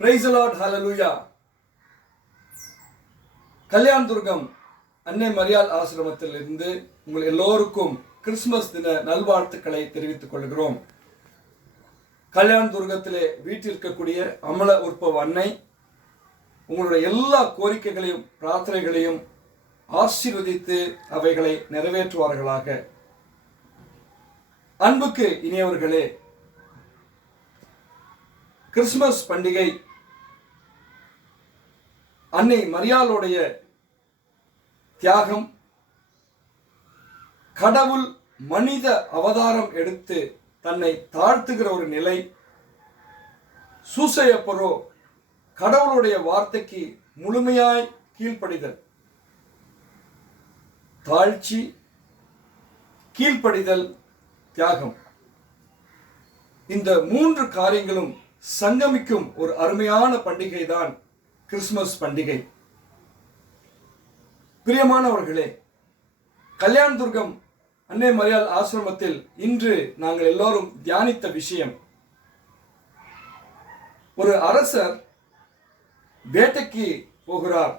Praise the Lord, ஹalleluya. கல்யாணதுர்கம் அன்னை மரியாள் ஆசிரமத்திலிருந்து உங்கள் எல்லோருக்கும் கிறிஸ்துமஸ் தின நல்வாழ்த்துக்களை தெரிவித்துக் கொள்கிறோம். கல்யாணதுர்கத்திலே வீட்டிற்கக்கூடிய அமல உற்பவ அன்னை உங்களுடைய எல்லா கோரிக்கைகளையும் பிரார்த்தனைகளையும் ஆசீர்வதித்து அவைகளை நிறைவேற்றுவார்களாக. அன்புக்கு இனியவர்களே, கிறிஸ்துமஸ் பண்டிகை அன்னை மரியாளுடைய தியாகம், கடவுள் மனித அவதாரம் எடுத்து தன்னை தாழ்த்துகிற ஒரு நிலை, சூசையப்பரோ கடவுளுடைய வார்த்தைக்கு முழுமையாய் கீழ்ப்படிதல், தாழ்ச்சி, கீழ்ப்படிதல், தியாகம், இந்த மூன்று காரியங்களும் சங்கமிக்கும் ஒரு அருமையான பண்டிகை தான் கிறிஸ்துமஸ் பண்டிகை. பிரியமானவர்களே, கல்யாணதுர்கம் அன்னை மரியாள் ஆசிரமத்தில் இன்று நாங்கள் எல்லோரும் தியானித்த விஷயம், ஒரு அரசர் வேட்டைக்கு போகிறார்.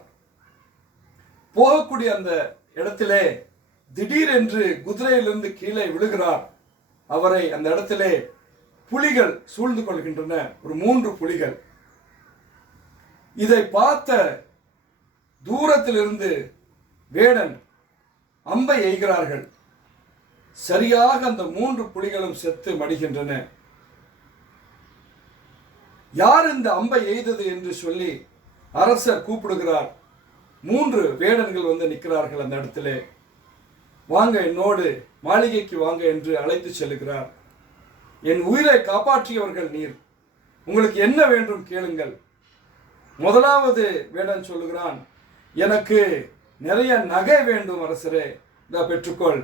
போகக்கூடிய அந்த இடத்திலே திடீரென்று குதிரையிலிருந்து கீழே விழுகிறார். அவரை அந்த இடத்திலே புலிகள் சூழ்ந்து கொள்கின்றன, ஒரு 3 புலிகள். இதை பார்த்த தூரத்திலிருந்து வேடன் அம்பை எய்கிறார்கள். சரியாக அந்த 3 புலிகளும் செத்து மடிகின்றன. யார் இந்த அம்பை எய்தது என்று சொல்லி அரசர் கூப்பிடுகிறார். 3 வேடன்கள் வந்து நிற்கிறார்கள் அந்த இடத்துல. வாங்க, என்னோடு மாளிகைக்கு வாங்க என்று அழைத்து செல்கிறார். என் உயிரை காப்பாற்றியவர்கள் நீர், உங்களுக்கு என்ன வேண்டும் கேளுங்கள். முதலாவது வேடன் சொல்லுகிறான், எனக்கு நிறைய நகை வேண்டும் அரசரே, இதை பெற்றுக்கொள்.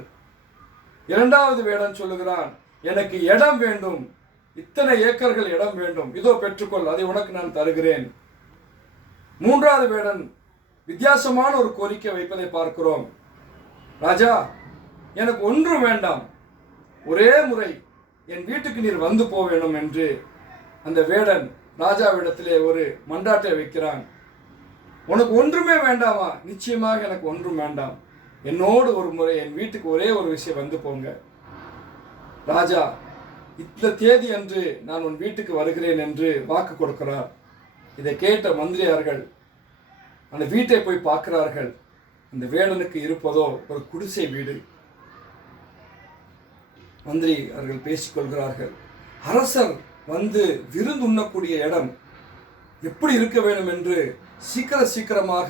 இரண்டாவது வேடன் சொல்லுகிறான், எனக்கு இடம் வேண்டும், இத்தனை ஏக்கர்கள் இடம் வேண்டும், இதோ பெற்றுக்கொள், அதை உனக்கு நான் தருகிறேன். மூன்றாவது வேடன் வித்தியாசமான ஒரு கோரிக்கை வைப்பதை பார்க்கிறோம். ராஜா, எனக்கு ஒன்றும் வேண்டாம், ஒரே முறை என் வீட்டுக்கு நீர் வந்து போக வேண்டும் என்று அந்த வேடன் ராஜாவிடத்திலே ஒரு மன்றாட்டை வைக்கிறான். உனக்கு ஒன்றுமே வேண்டாமா? நிச்சயமாக எனக்கு ஒன்றும் வேண்டாம், என்னோடு ஒரு முறை என் வீட்டுக்கு ஒரே ஒரு விஷயம் வந்து போங்க. ராஜா இந்த தேதி அன்று நான் உன் வீட்டுக்கு வருகிறேன் என்று வாக்கு கொடுக்கிறார். இதை கேட்ட மந்திரியார்கள் அந்த வீட்டை போய் பார்க்கிறார்கள். அந்த வேடனுக்கு இருப்பதோ ஒரு குடிசை வீடு. மந்திரி அவர்கள் பேசிக்கொள்கிறார்கள். அரசர் வந்து விருந்து உண்ணக்கூடிய இடம் எப்படி இருக்க வேண்டும் என்று சீக்கிரமாக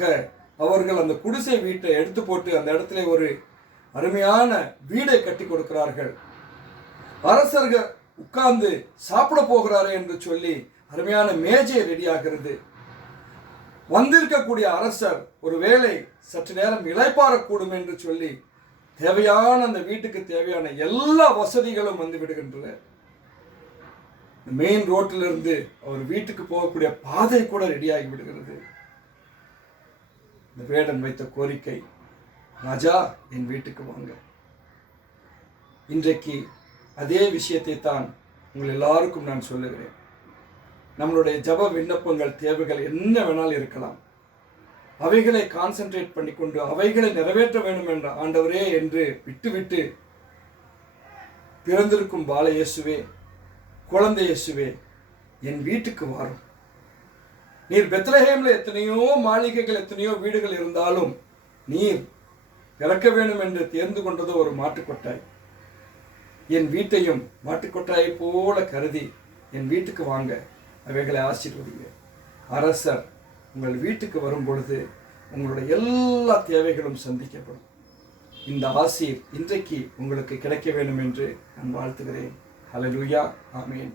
அவர்கள் அந்த குடிசை வீட்டை எடுத்து போட்டு அந்த இடத்துல ஒரு அருமையான வீடை கட்டி கொடுக்கிறார்கள். அரசர்கள் உட்கார்ந்து சாப்பிட போகிறாரே என்று சொல்லி அருமையான மேஜை ரெடியாகிறது. வந்திருக்கக்கூடிய அரசர் ஒருவேளை சற்று நேரம் இளைப்பாறக்கூடும் என்று சொல்லி தேவையான அந்த வீட்டுக்கு தேவையான எல்லா வசதிகளும் வந்து விடுகின்றன. மெயின் ரோட்டிலிருந்து அவர் வீட்டுக்கு போகக்கூடிய பாதை கூட ரெடியாகி விடுகிறது. இந்த வேடன் வைத்த கோரிக்கை, ராஜா என் வீட்டுக்கு வாங்க. இன்றைக்கு அதே விஷயத்தை தான் உங்கள் எல்லாருக்கும் நான் சொல்லுகிறேன். நம்மளுடைய ஜப விண்ணப்பங்கள், தேவைகள் என்ன வேணாலும் இருக்கலாம். அவைகளை கான்சென்ட்ரேட் பண்ணிக்கொண்டு அவைகளை நிறைவேற்ற வேண்டும் என்ற ஆண்டவரே என்று விட்டுவிட்டு, பிறந்திருக்கும் பால இயேசுவே, குழந்தை இயேசுவே, என் வீட்டுக்கு வாரும். நீர் பெத்லஹேம்ல எத்தனையோ மாளிகைகள், எத்தனையோ வீடுகள் இருந்தாலும் நீர் பிறக்க வேண்டும் என்று தேர்ந்து கொண்டதோ ஒரு மாட்டுக்கொட்டாய். என் வீட்டையும் மாட்டுக்கொட்டாயை போல கருதி என் வீட்டுக்கு வாங்க, அவைகளை ஆசீர்வதிங்க. அரசர் உங்கள் வீட்டுக்கு வரும் பொழுது உங்களுடைய எல்லா தேவைகளும் சந்திக்கப்படும். இந்த ஆசீர் இன்றைக்கு உங்களுக்கு கிடைக்க வேண்டும் என்று நான் வாழ்த்துகிறேன். ஹல்லேலூயா, ஆமென்.